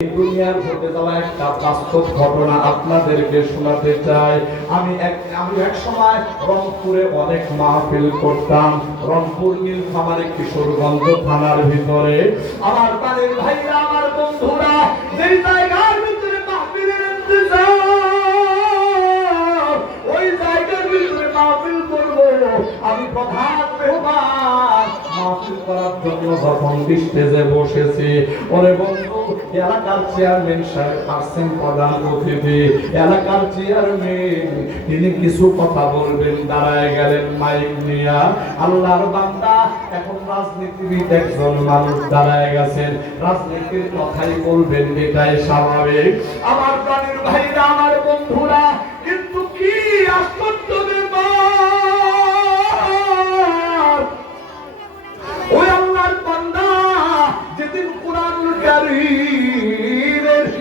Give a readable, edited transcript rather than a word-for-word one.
দুনিয়ার ঘটে যাওয়া একটা বাস্তব ঘটনা আপনাদেরকে শোনাতে চাই। আমি এক সময় রংপুরে অনেক মাহফিল করতাম। রংপুর নীলফামারী কিশোরগঞ্জ থানার ভিতরে আমার বাড়ির ভাইরা, আমার বন্ধুরা, যেই জায়গার ভিতরে মাহফিলের ইন্তজাম, ওই জায়গার ভিতরে মাহফিল করবো, আমি প্রধান মেহমান মাহফিল করার জন্য যখন স্টেজে বসেছি, ওরে বন্ধু, এলাকার চেয়ারম্যান সাহেব আসছেন প্রধান অতিথি। এলাকার চেয়ারম্যান তিনি কিছু কথা বলবেন, দাঁড়ায় গেলেন মাইক নিয়া। আল্লাহর বান্দা, এখন রাজনীতিবিদ একজন মানুষ দাঁড়ায় গেছেন, রাজনীতির কথাই বলবেন, এটাই স্বাভাবিক। আমার প্রাণের ভাইরা, আমার বন্ধুরা,